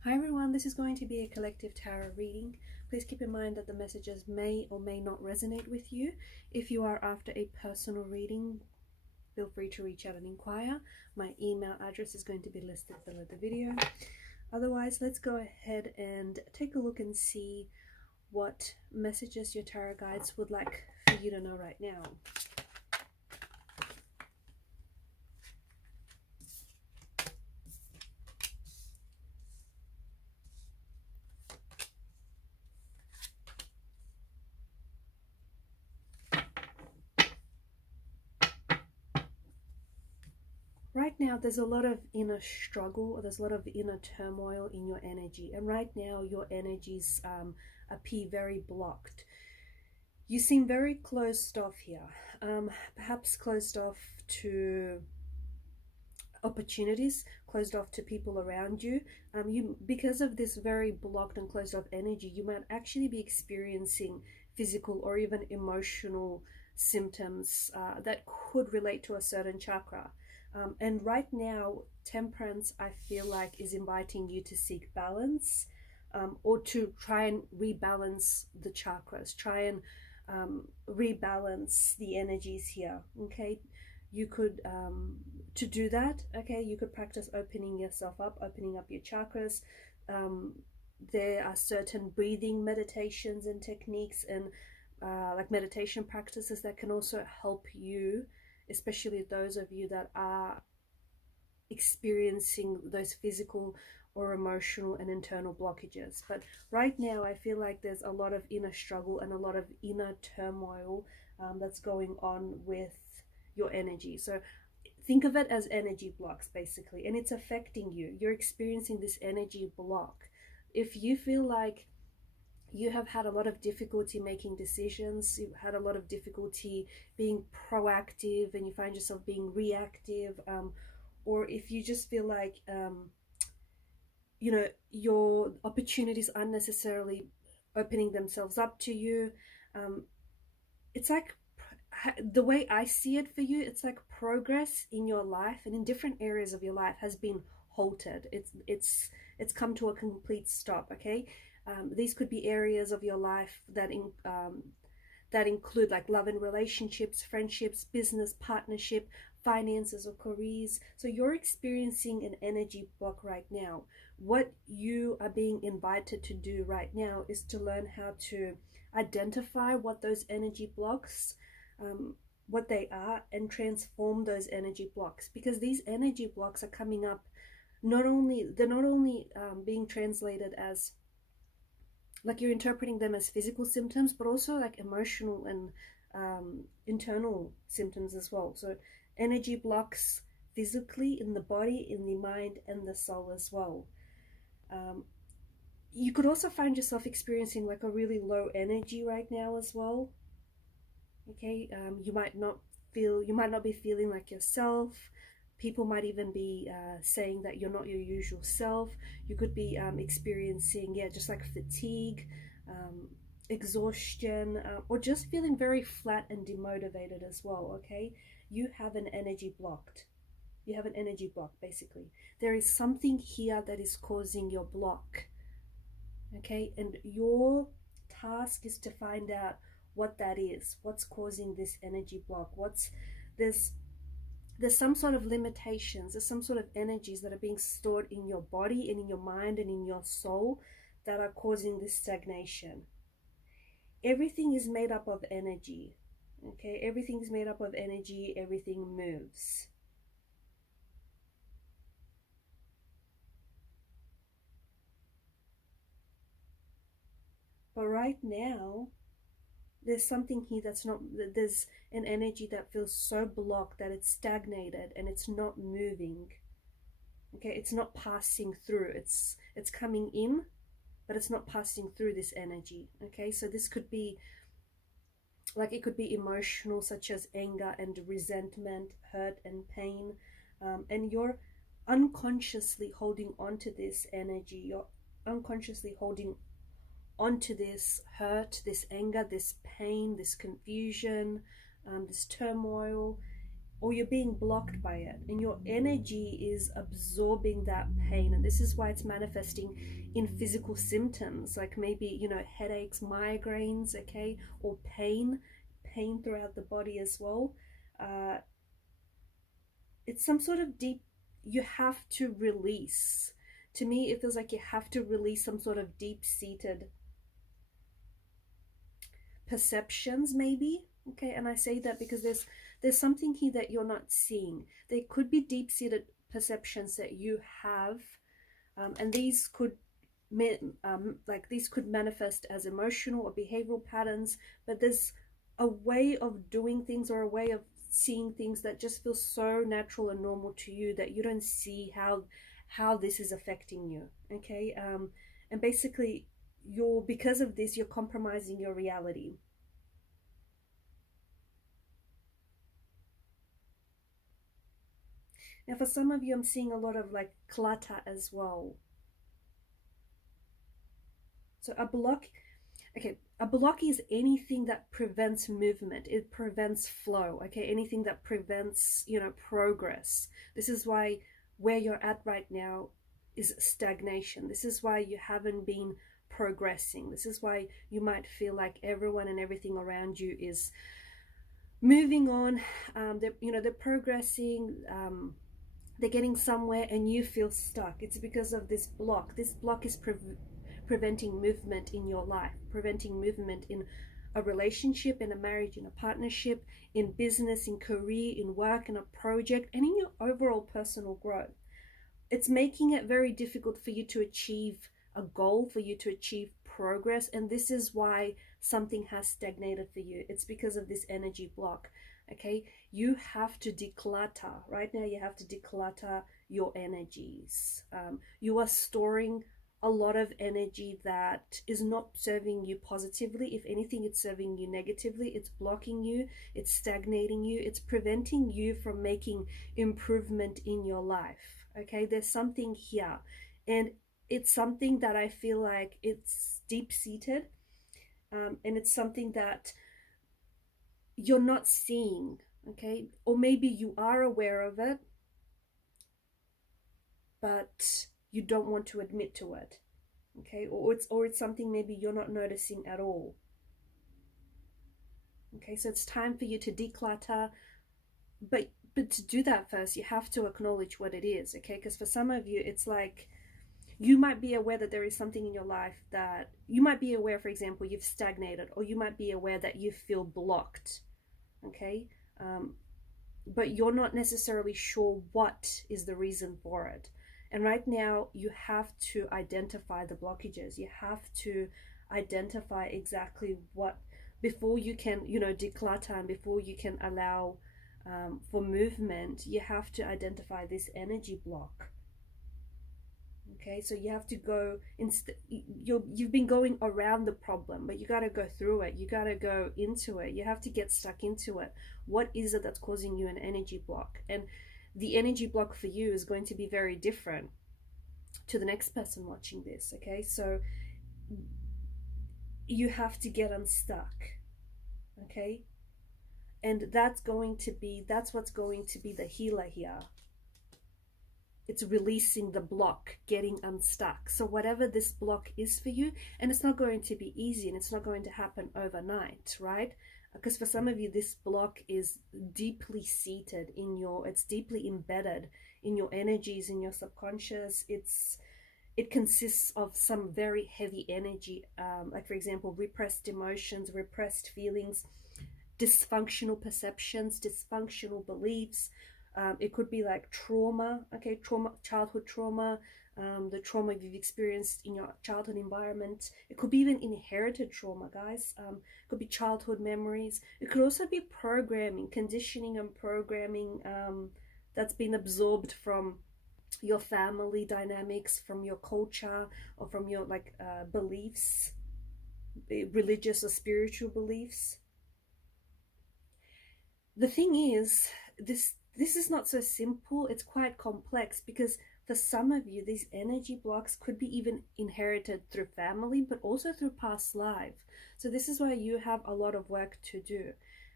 Hi everyone, this is going to be a collective tarot reading. Please keep in mind that the messages may or may not resonate with you. If you are after a personal reading, feel free to reach out and inquire. My email address is going to be listed below the video. Otherwise, let's go ahead and take a look and see what messages your tarot guides would like for you to know right now. Right now, there's a lot of inner struggle, or there's a lot of inner turmoil in your energy. And right now, your energies appear very blocked. You seem very closed off here, perhaps closed off to opportunities, closed off to people around you. Because of this very blocked and closed off energy, you might actually be experiencing physical or even emotional symptoms that could relate to a certain chakra. And right now, Temperance, I feel like, is inviting you to seek balance, or to try and rebalance the chakras, try and rebalance the energies here. Okay, you could to do that, okay, you could practice opening yourself up, opening up your chakras. There are certain breathing meditations and techniques and like meditation practices that can also help you, especially those of you that are experiencing those physical or emotional and internal blockages. But right now, I feel like there's a lot of inner struggle and a lot of inner turmoil that's going on with your energy. So think of it as energy blocks, basically, and it's affecting you. You're experiencing this energy block. If you feel like you have had a lot of difficulty making decisions, you've had a lot of difficulty being proactive, and you find yourself being reactive, or if you just feel like your opportunities aren't necessarily opening themselves up to you, it's like, the way I see it for you, it's like progress in your life and in different areas of your life has been halted. It's come to a complete stop. Okay, these could be areas of your life that include like love and relationships, friendships, business, partnership, finances, or careers. So you're experiencing an energy block right now. What you are being invited to do right now is to learn how to identify what those energy blocks, what they are, and transform those energy blocks, because these energy blocks are coming up. They're not only being translated as, like, you're interpreting them as physical symptoms, but also like emotional and internal symptoms as well. So energy blocks physically in the body, in the mind, and the soul as well. You could also find yourself experiencing like a really low energy right now as well. Okay, you might not be feeling like yourself. People might even be saying that you're not your usual self. You could be experiencing, just like fatigue, exhaustion, or just feeling very flat and demotivated as well. Okay, you have an energy blocked. You have an energy block, basically. There is something here that is causing your block. Okay, and your task is to find out what that is, what's causing this energy block. There's some sort of limitations, there's some sort of energies that are being stored in your body and in your mind and in your soul that are causing this stagnation. Everything is made up of energy. Okay, everything is made up of energy, everything moves. But right now, there's something here that's not, there's an energy that feels so blocked that it's stagnated and it's not moving. Okay, it's not passing through. It's coming in, but it's not passing through this energy. Okay, so this could be like, it could be emotional, such as anger and resentment, hurt and pain, and you're unconsciously holding on to this energy. You're unconsciously holding onto this hurt, this anger, this pain, this confusion, this turmoil. or you're being blocked by it, and your energy is absorbing that pain. And this is why it's manifesting in physical symptoms, like maybe, you know, headaches, migraines, okay, or pain throughout the body as well. It's some sort of deep, you have to release. To me, it feels like you have to release some sort of deep-seated perceptions, maybe. Okay, and I say that because there's something here that you're not seeing. There could be deep-seated perceptions that you have, and these could these could manifest as emotional or behavioral patterns, but there's a way of doing things or a way of seeing things that just feels so natural and normal to you that you don't see how this is affecting you. Okay, and basically because of this, you're compromising your reality. Now for some of you, I'm seeing a lot of like clutter as well. So a block is anything that prevents movement. It prevents flow, okay? Anything that prevents, you know, progress. This is why where you're at right now is stagnation. This is why you haven't been progressing. This is why you might feel like everyone and everything around you is moving on. They're progressing. They're getting somewhere, and you feel stuck. It's because of this block. This block is preventing movement in your life, preventing movement in a relationship, in a marriage, in a partnership, in business, in career, in work, in a project, and in your overall personal growth. It's making it very difficult for you to achieve a goal, for you to achieve progress, and this is why something has stagnated for you. It's because of this energy block. Okay, you have to declutter. Right now, you have to declutter your energies. You are storing a lot of energy that is not serving you positively. If anything, it's serving you negatively. It's blocking you, it's stagnating you, it's preventing you from making improvement in your life. Okay, there's something here, and it's something that I feel like it's deep-seated, and it's something that you're not seeing, okay? Or maybe you are aware of it, but you don't want to admit to it, okay? Or it's something maybe you're not noticing at all. Okay, so it's time for you to declutter, but to do that first, you have to acknowledge what it is, okay? Because for some of you, it's like you might be aware that there is something in your life that you might be aware, for example, you've stagnated, or you might be aware that you feel blocked, okay? But you're not necessarily sure what is the reason for it. And right now, you have to identify the blockages. You have to identify exactly what, before you can, you know, declutter, and before you can allow for movement, you have to identify this energy block. Okay, so you have to go, you've been going around the problem, but you got to go through it. You got to go into it. You have to get stuck into it. What is it that's causing you an energy block? And the energy block for you is going to be very different to the next person watching this, okay? So you have to get unstuck, okay? And that's what's going to be the healer here. It's releasing the block, getting unstuck. So whatever this block is for you, and it's not going to be easy, and it's not going to happen overnight, right? Because for some of you, this block is deeply seated it's deeply embedded in your energies, in your subconscious. It consists of some very heavy energy, like for example, repressed emotions, repressed feelings, dysfunctional perceptions, dysfunctional beliefs. It could be like trauma, okay, childhood trauma, the trauma you've experienced in your childhood environment. It could be even inherited trauma, guys. It could be childhood memories. It could also be programming, conditioning and programming that's been absorbed from your family dynamics, from your culture, or from your beliefs, religious or spiritual beliefs. The thing is, this is not so simple. It's quite complex, because for some of you, these energy blocks could be even inherited through family, but also through past life. So this is why you have a lot of work to do.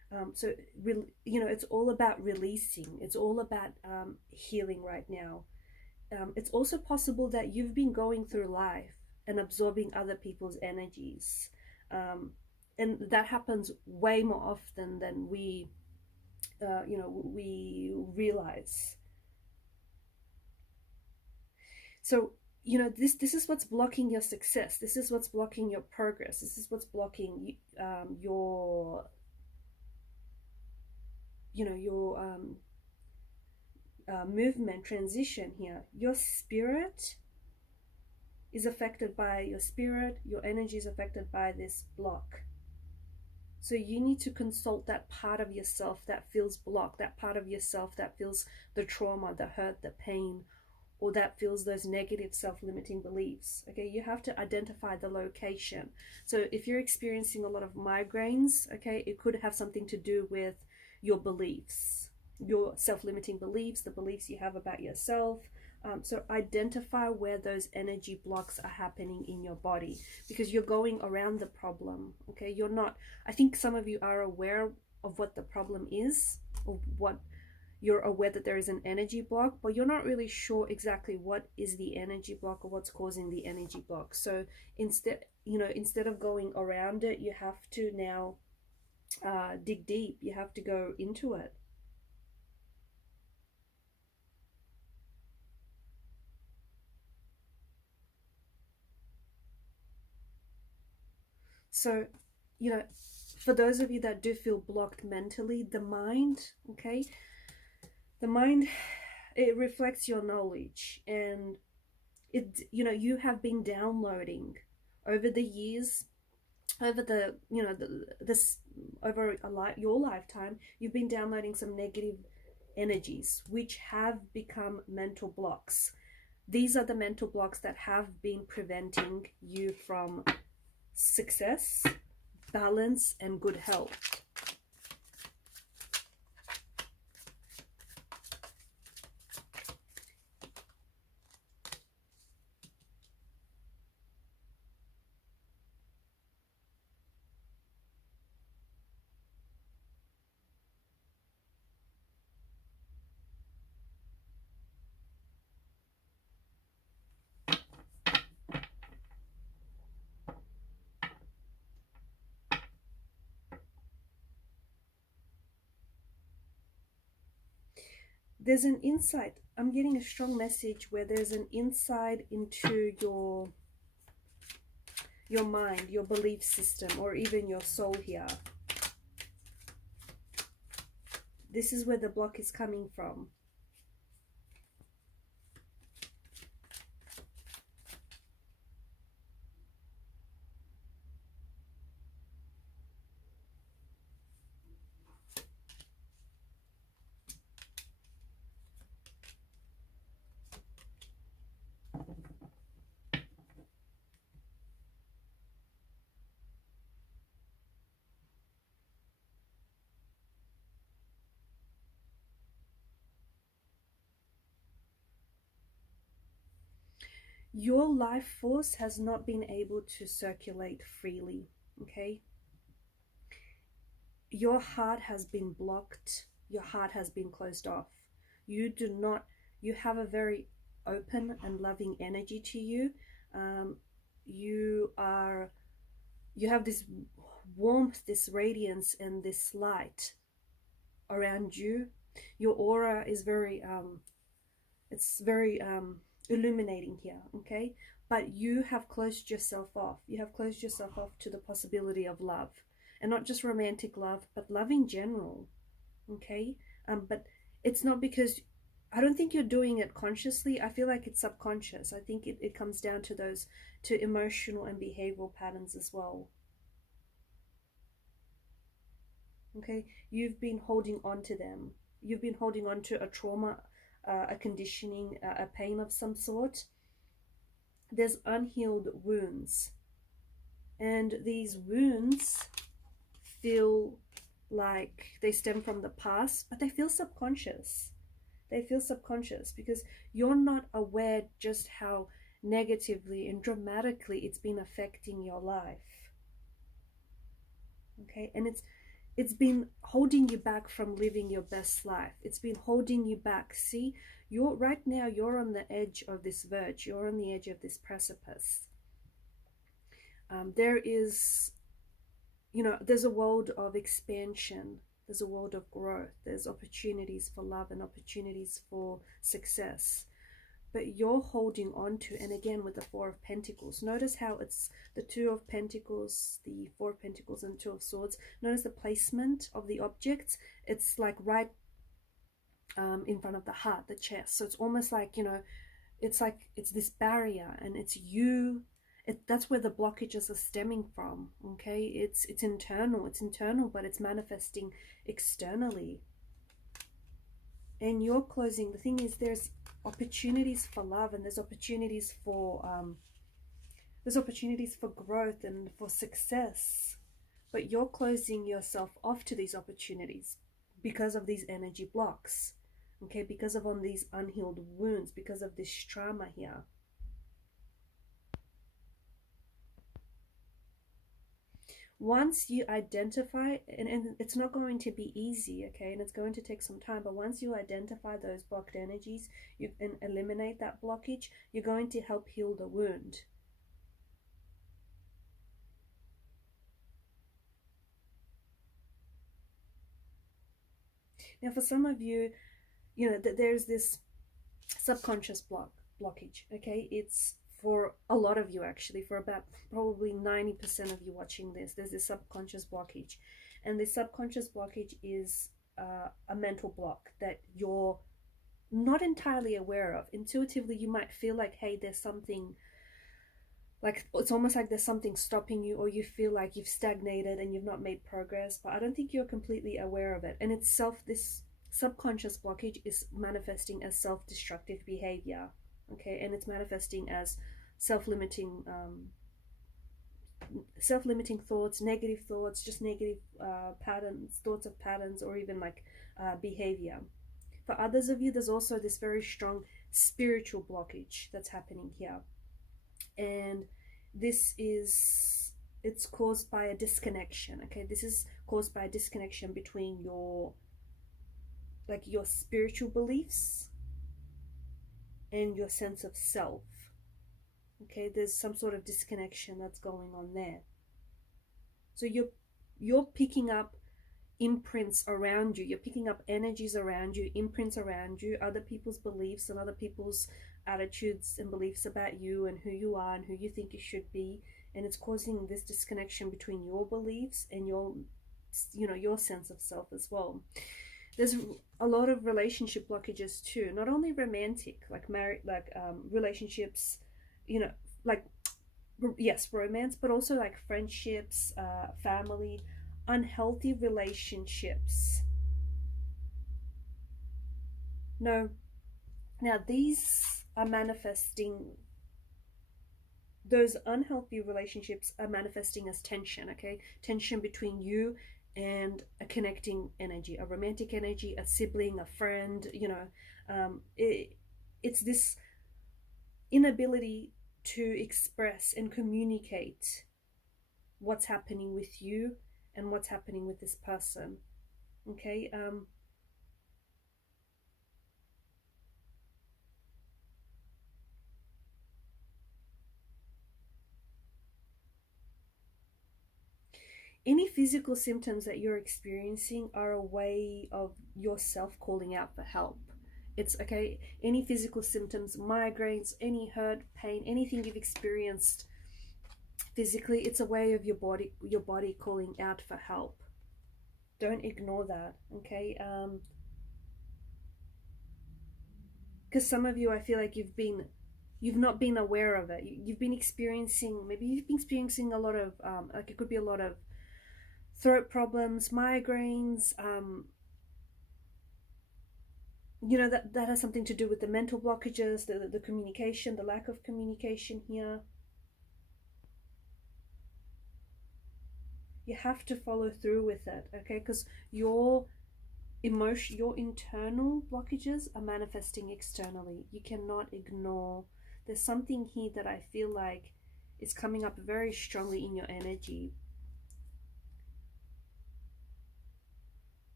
So you know, it's all about releasing, it's all about healing right now. It's also possible that you've been going through life and absorbing other people's energies, and that happens way more often than we you know, we realize. So you know, this is what's blocking your success, this is what's blocking your progress, this is what's blocking your, you know, your movement transition here. Your spirit is affected by your spirit, your energy is affected by this block. So you need to consult that part of yourself that feels blocked, that part of yourself that feels the trauma, the hurt, the pain, or that feels those negative self-limiting beliefs. Okay, you have to identify the location. So if you're experiencing a lot of migraines, okay, it could have something to do with your beliefs, your self-limiting beliefs, the beliefs you have about yourself. So identify where those energy blocks are happening in your body, because you're going around the problem. Okay, you're not, I think some of you are aware of what the problem is, or what you're aware that there is an energy block, but you're not really sure exactly what is the energy block or what's causing the energy block. So instead, you know, instead of going around it, you have to now dig deep. You have to go into it. So, you know, for those of you that do feel blocked mentally, the mind, okay, the mind, it reflects your knowledge, and it, you know, you have been downloading over the years, over the, you know, this over your lifetime, you've been downloading some negative energies which have become mental blocks. These are the mental blocks that have been preventing you from success, balance, and good health. There's an insight. I'm getting a strong message where there's an insight into your mind, your belief system, or even your soul here. This is where the block is coming from. Your life force has not been able to circulate freely, okay? Your heart has been blocked. Your heart has been closed off. You do not, you have a very open and loving energy to you. You are, you have this warmth, this radiance, and this light around you. Your aura is very, it's very illuminating here, okay? But you have closed yourself off. You have closed yourself off to the possibility of love, and not just romantic love, but love in general, okay? But it's not because, I don't think you're doing it consciously. I feel like it's subconscious. I think it comes down to those, to emotional and behavioral patterns as well. Okay, you've been holding on to them. You've been holding on to a trauma, a conditioning, a pain of some sort. There's unhealed wounds, and these wounds feel like they stem from the past, but they feel subconscious. They feel subconscious because you're not aware just how negatively and dramatically it's been affecting your life. Okay, and it's been holding you back from living your best life. It's been holding you back. See, you're right now, you're on the edge of this verge. You're on the edge of this precipice. There is, you know, there's a world of expansion. There's a world of growth. There's opportunities for love and opportunities for success. But you're holding on to, and again with the Four of Pentacles, notice how it's the Two of Pentacles, the Four of Pentacles, and Two of Swords. Notice the placement of the objects. It's like right in front of the heart, the chest. So it's almost like, you know, it's like it's this barrier, and it's you. That's where the blockages are stemming from. Okay, it's internal. It's internal, but it's manifesting externally. And you're closing. The thing is, there's opportunities for love, and there's opportunities for growth and for success, but you're closing yourself off to these opportunities because of these energy blocks. Okay, because of on these unhealed wounds, because of this trauma here. Once you identify, and it's not going to be easy, okay, and it's going to take some time, but once you identify those blocked energies, you can eliminate that blockage, you're going to help heal the wound. Now, for some of you, you know, there's this subconscious blockage, okay? It's for a lot of you, actually, for about probably 90% of you watching this, there's this subconscious blockage. And this subconscious blockage is a mental block that you're not entirely aware of. Intuitively, you might feel like, hey, there's something, like it's almost like there's something stopping you, or you feel like you've stagnated and you've not made progress, but I don't think you're completely aware of it. And it's this subconscious blockage is manifesting as self-destructive behavior, okay, and it's manifesting as self-limiting thoughts, negative thoughts, just negative patterns, thoughts of patterns, or even like behavior. For others of you, there's also this very strong spiritual blockage that's happening here, and it's caused by a disconnection. Okay, this is caused by a disconnection between your spiritual beliefs and your sense of self. Okay, there's some sort of disconnection that's going on there. So you're picking up imprints around you, you're picking up energies around you, imprints around you, other people's beliefs and other people's attitudes and beliefs about you and who you are and who you think you should be, and it's causing this disconnection between your beliefs and your sense of self as well. There's a lot of relationship blockages too, not only romantic, like married, like relationships, you know, like yes, romance, but also like friendships, family, unhealthy relationships. No, now these are manifesting, those unhealthy relationships are manifesting as tension, okay? Tension between you and a connecting energy, a romantic energy, a sibling, a friend, you know. It's this inability to express and communicate what's happening with you and what's happening with this person, okay? Any physical symptoms that you're experiencing are a way of yourself calling out for help. It's okay, any physical symptoms, migraines, any hurt, pain, anything you've experienced physically, it's a way of your body calling out for help. Don't ignore that, okay? Because some of you, I feel like you've not been aware of it. You've been experiencing, maybe you've been experiencing a lot of like it could be a lot of throat problems, migraines, you know, that has something to do with the mental blockages, the communication, the lack of communication here. You have to follow through with it, okay? Because your internal blockages are manifesting externally. You cannot ignore. There's something here that I feel like is coming up very strongly in your energy.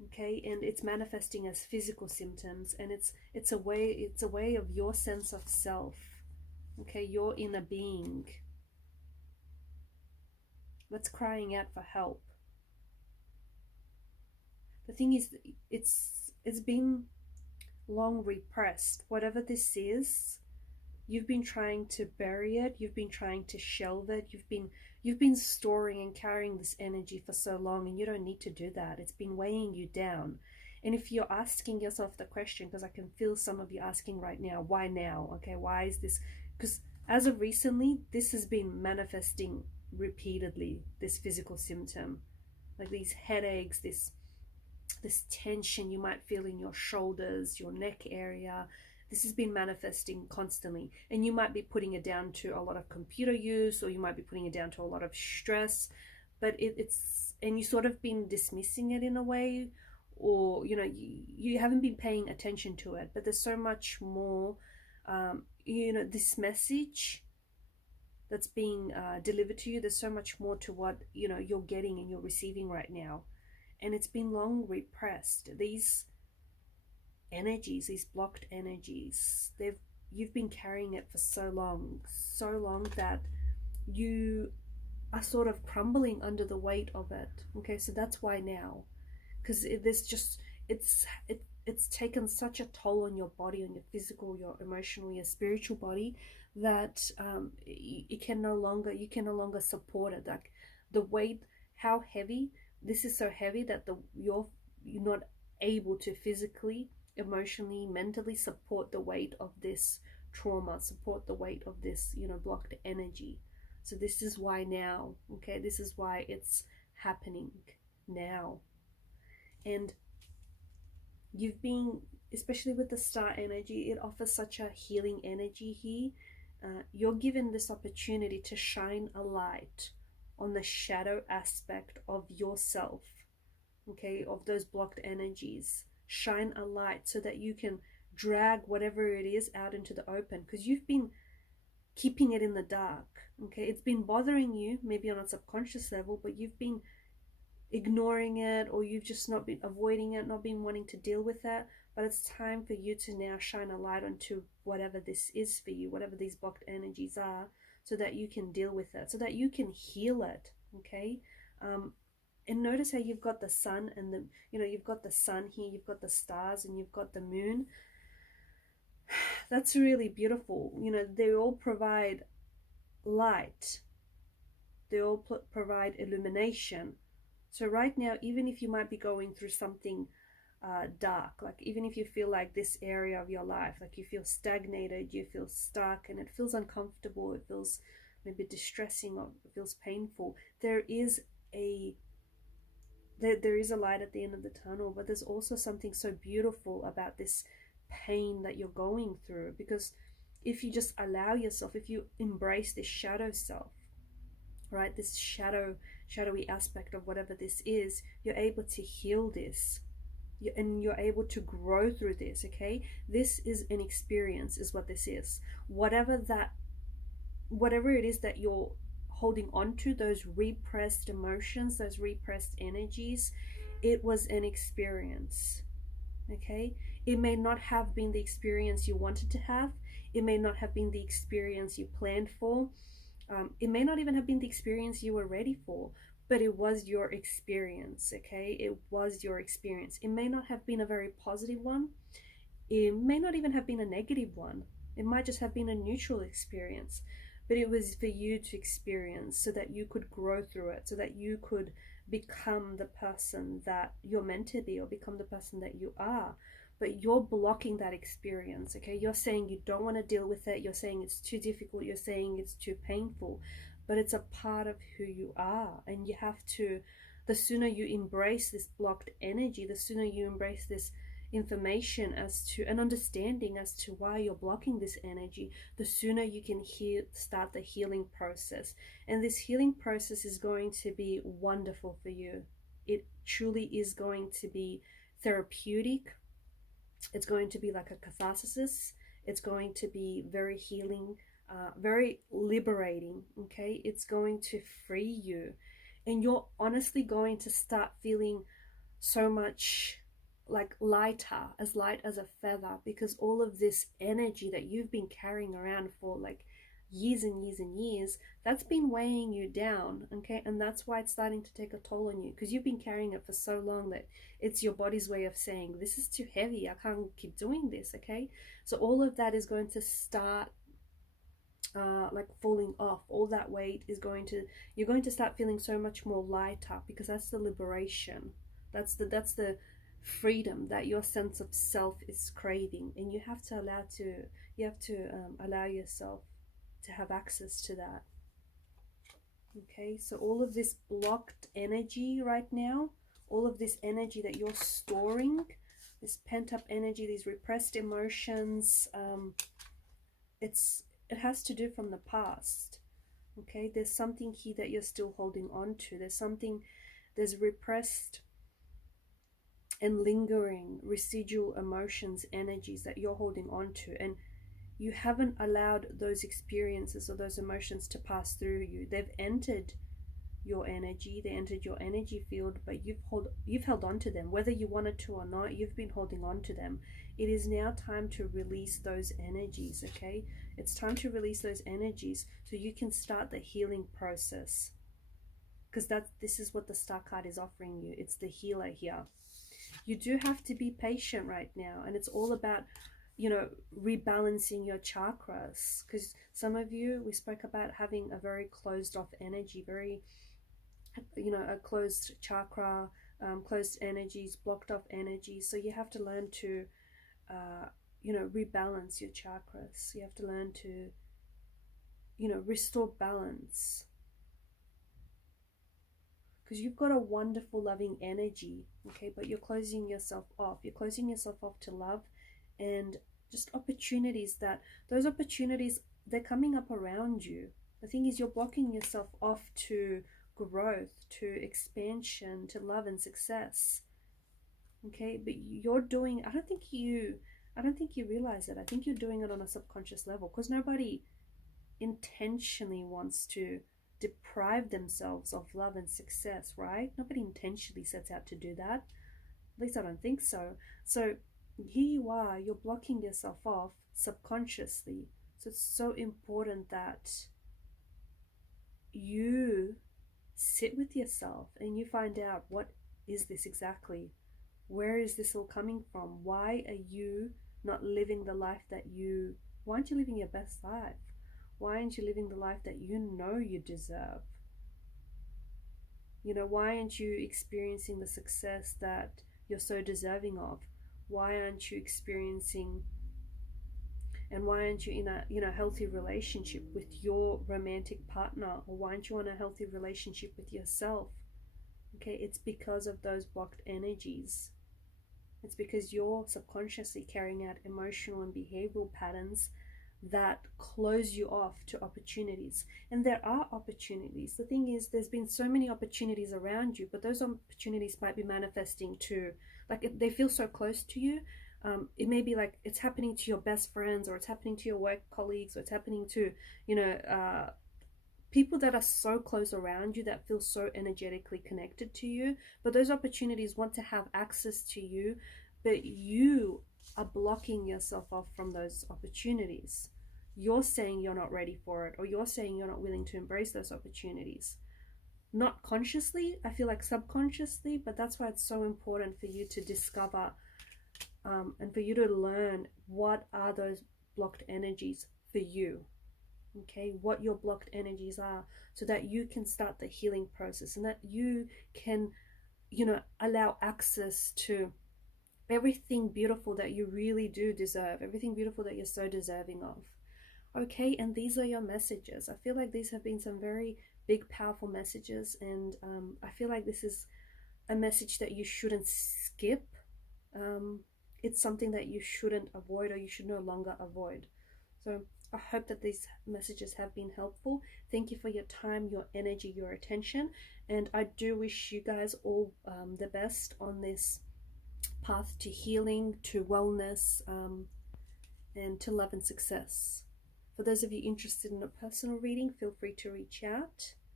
okay, and it's manifesting as physical symptoms, and it's a way of your sense of self, okay, your inner being that's crying out for help. The thing is, it's been long repressed. Whatever this is, you've been trying to bury it, you've been trying to shelve it, you've been storing and carrying this energy for so long, and you don't need to do that. It's been weighing you down. And if you're asking yourself the question, because I can feel some of you asking right now, why now? Okay, why is this? Because as of recently, this has been manifesting repeatedly, this physical symptom, like these headaches, this tension you might feel in your shoulders, your neck area. This has been manifesting constantly, and you might be putting it down to a lot of computer use, or you might be putting it down to a lot of stress, but and you sort of been dismissing it in a way, or you haven't been paying attention to it. But there's so much more, this message that's being delivered to you. There's so much more to what you're getting and you're receiving right now, and it's been long repressed. These energies, these blocked energies, you've been carrying it for so long that you are sort of crumbling under the weight of it. Okay, so that's why now, because it's taken such a toll on your body, on your physical, your emotional, your spiritual body, that you can no longer support it. Like the weight, how heavy this is, so heavy that you're not able to physically, emotionally, mentally support the weight of this trauma, support the weight of this blocked energy. So this is why now, okay, this is why it's happening now. And you've been, especially with the star energy, it offers such a healing energy here. You're given this opportunity to shine a light on the shadow aspect of yourself, okay, of those blocked energies. Shine a light so that you can drag whatever it is out into the open, because you've been keeping it in the dark, okay. It's been bothering you, maybe on a subconscious level, but you've been ignoring it, or you've just not been avoiding it, not been wanting to deal with that. But it's time for you to now shine a light onto whatever this is for you, whatever these blocked energies are, so that you can deal with it, so that you can heal it, okay. And notice how you've got the sun, and you've got the sun here, you've got the stars, and you've got the moon. That's really beautiful. They all provide light, they all provide illumination. So right now, even if you might be going through something dark, like even if you feel like this area of your life, like you feel stagnated, you feel stuck, and it feels uncomfortable, it feels maybe distressing, or it feels painful, there is a light at the end of the tunnel. But there's also something so beautiful about this pain that you're going through, because if you just allow yourself, if you embrace this shadow self, right, this shadowy aspect of whatever this is, you're able to heal this, and you're able to grow through this, okay. This is an experience, is what this is. Whatever it is that you're holding on to, those repressed emotions, those repressed energies, it was an experience, okay. It may not have been the experience you wanted to have, it may not have been the experience you planned for, it may not even have been the experience you were ready for, but it was your experience, okay. It was your experience. It may not have been a very positive one, it may not even have been a negative one, it might just have been a neutral experience, but it was for you to experience, so that you could grow through it, so that you could become the person that you're meant to be, or become the person that you are. But you're blocking that experience, okay. You're saying you don't want to deal with it, you're saying it's too difficult, you're saying it's too painful, but it's a part of who you are. And you have to, the sooner you embrace this blocked energy, the sooner you embrace this information as to an understanding as to why you're blocking this energy, the sooner you can start the healing process. And this healing process is going to be wonderful for you. It truly is going to be therapeutic. It's going to be like a catharsis. It's going to be very healing, very liberating, okay. It's going to free you, and you're honestly going to start feeling so much like lighter, as light as a feather, because all of this energy that you've been carrying around for like years and years and years, that's been weighing you down, okay? And that's why it's starting to take a toll on you, because you've been carrying it for so long that it's your body's way of saying, this is too heavy, I can't keep doing this, okay? So all of that is going to start like falling off. All that weight is going to, you're going to start feeling so much more lighter, because that's the liberation, that's the freedom that your sense of self is craving, and you have to allow yourself to have access to that. Okay, so all of this blocked energy right now, all of this energy that you're storing, this pent-up energy, these repressed emotions, it has to do from the past. Okay, there's something here that you're still holding on to. There's repressed and lingering residual emotions, energies that you're holding on to, and you haven't allowed those experiences or those emotions to pass through you. They've entered your energy, they entered your energy field, but you've held on to them, whether you wanted to or not. You've been holding on to them. It is now time to release those energies. Okay, it's time to release those energies so you can start the healing process, because this is what the Star card is offering you. It's the healer here. You do have to be patient right now, and it's all about, you know, rebalancing your chakras, because some of you, we spoke about having a very closed off energy, very, you know, a closed chakra, closed energies, blocked off energies. So you have to learn to you know, rebalance your chakras. You have to learn to, you know, restore balance, because you've got a wonderful loving energy, okay, but you're closing yourself off. You're closing yourself off to love and just opportunities, those opportunities, they're coming up around you. The thing is, you're blocking yourself off to growth, to expansion, to love and success. Okay, but you're doing, I don't think you realize it. I think you're doing it on a subconscious level, because nobody intentionally wants to deprive themselves of love and success, right? Nobody intentionally sets out to do that. At least I don't think so. So here you are, you're blocking yourself off subconsciously. So it's so important that you sit with yourself and you find out, what is this exactly? Where is this all coming from? Why are you not living the life that why aren't you living your best life? Why aren't you living the life that you know you deserve? You know, why aren't you experiencing the success that you're so deserving of? Why aren't you experiencing, and why aren't you in a, you know, healthy relationship with your romantic partner? Or why aren't you in a healthy relationship with yourself? Okay, it's because of those blocked energies. It's because you're subconsciously carrying out emotional and behavioral patterns that close you off to opportunities. And there are opportunities. The thing is, there's been so many opportunities around you, but those opportunities might be manifesting to, like, they feel so close to you. It may be like it's happening to your best friends, or it's happening to your work colleagues, or it's happening to, you know, people that are so close around you, that feel so energetically connected to you. But those opportunities want to have access to you, but you are blocking yourself off from those opportunities. You're saying you're not ready for it, or you're saying you're not willing to embrace those opportunities. Not consciously, I feel like subconsciously, but that's why it's so important for you to discover and for you to learn what are those blocked energies for you. Okay, what your blocked energies are, so that you can start the healing process, and that you can, you know, allow access to everything beautiful that you really do deserve, everything beautiful that you're so deserving of. Okay, and these are your messages. I feel like these have been some very big, powerful messages, and I feel like this is a message that you shouldn't skip. It's something that you shouldn't avoid, or you should no longer avoid. So I hope that these messages have been helpful. Thank you for your time, your energy, your attention, and I do wish you guys all the best on this path to healing, to wellness, and to love and success. For those of you interested in a personal reading, feel free to reach out.